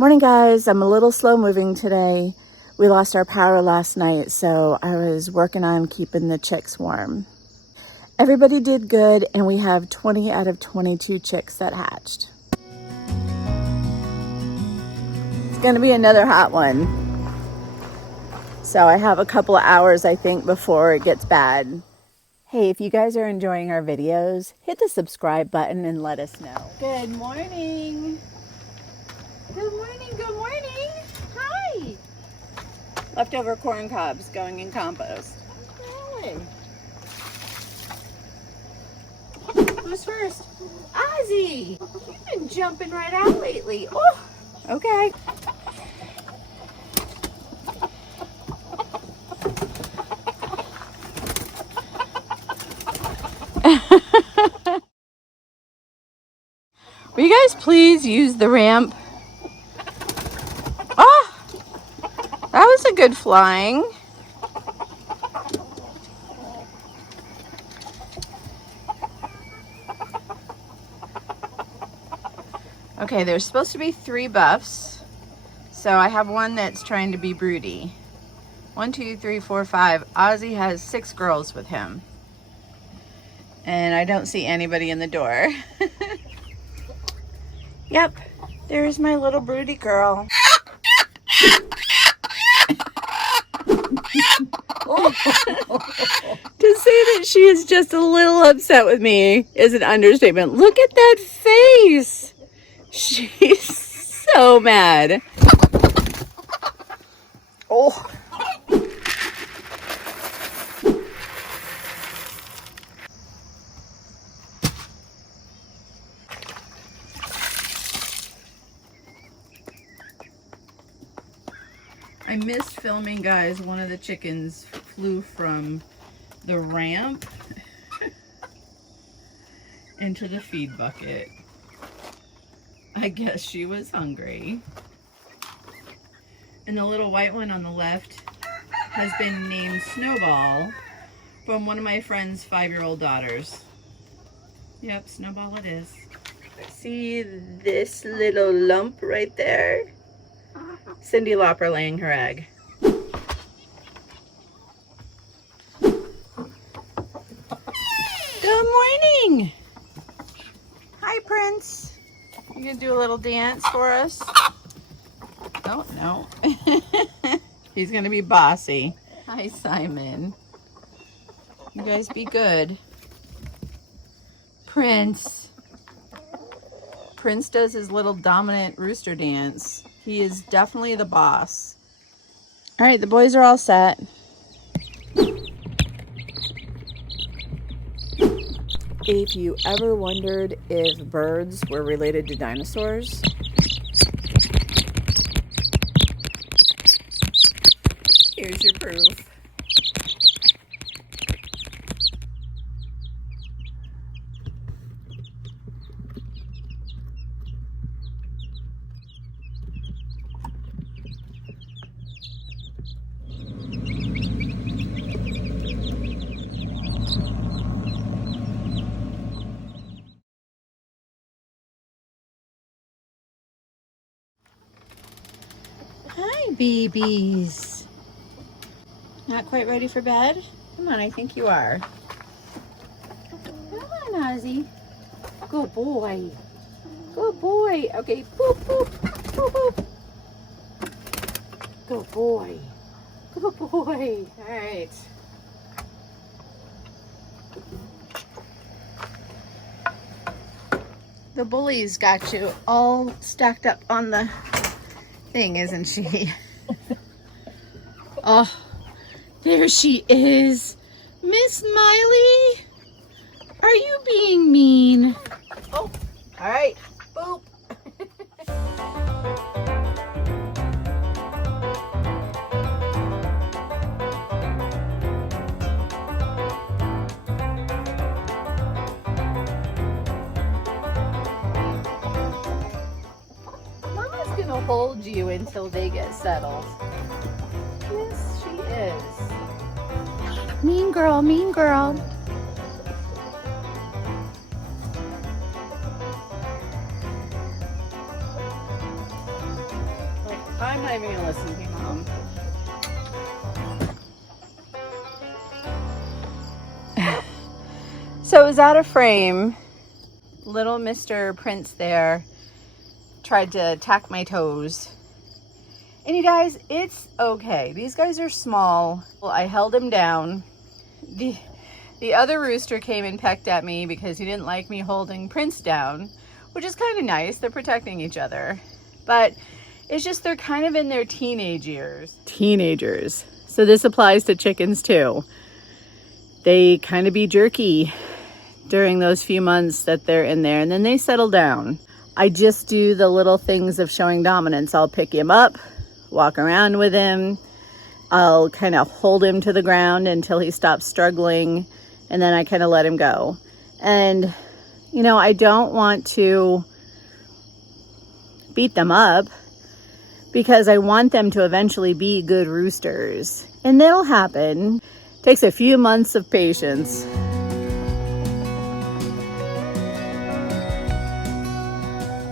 Morning guys, I'm a little slow moving today. We lost our power last night, so I was working on keeping the chicks warm. Everybody did good, and we have 20 out of 22 chicks that hatched. It's gonna be another hot one. So I have a couple of hours, I think, before it gets bad. Hey, if you guys are enjoying our videos, hit the subscribe button and let us know. Good morning. Good morning, good morning. Hi. Leftover corn cobs going in compost. Okay. Who's first? Ozzy. You've been jumping right out lately. Oh, okay. Will you guys please use the ramp? Oh, that was a good flying. Okay, there's supposed to be 3 buffs. So I have one that's trying to be broody. 1, 2, 3, 4, 5. Ozzy has 6 girls with him. And I don't see anybody in the door. Yep, there's my little broody girl. To say that she is just a little upset with me is an understatement. Look at that face. She's so mad. Oh. I missed filming, guys. One of the chickens flew from the ramp into the feed bucket. I guess she was hungry. And the little white one on the left has been named Snowball from one of my friend's 5-year-old daughters. Yep, Snowball it is. See this little lump right there? Cindy Lauper laying her egg. Good morning! Hi, Prince. You gonna do a little dance for us? Oh, no. He's gonna be bossy. Hi, Simon. You guys be good. Prince. Prince does his little dominant rooster dance. He is definitely the boss. All right, the boys are all set. If you ever wondered if birds were related to dinosaurs, here's your proof. Hi, babies. Not quite ready for bed? Come on, I think you are. Come on, Ozzy. Good boy. Good boy. Okay, boop, boop, boop, boop. Good boy. Good boy. All right. The bully's got you all stacked up on the thing, isn't she? Oh, there she is. Miss Miley, are you being mean? Oh, all right. Boop. Mama's gonna hold you until they get settled. Yes, she is. Mean girl, mean girl. I'm not even gonna listen to you, Mom. So it was out of frame. Little Mr. Prince there tried to attack my toes. And you guys, it's okay. These guys are small. Well, I held him down. The other rooster came and pecked at me because he didn't like me holding Prince down, which is kind of nice. They're protecting each other. But it's just they're kind of in their teenage years. Teenagers. So this applies to chickens too. They kind of be jerky during those few months that they're in there, and then they settle down. I just do the little things of showing dominance. I'll pick him up, walk around with him. I'll kind of hold him to the ground until he stops struggling, and then I kind of let him go. And, you know, I don't want to beat them up because I want them to eventually be good roosters. And that'll happen. Takes a few months of patience.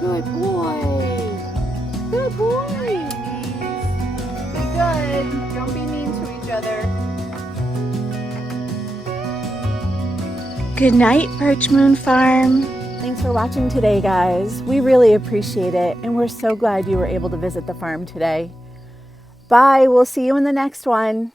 Good boy. Good boy. Be good. Don't be mean to each other. Good night, Birch Moon Farm. Thanks for watching today, guys. We really appreciate it, and we're so glad you were able to visit the farm today. Bye. We'll see you in the next one.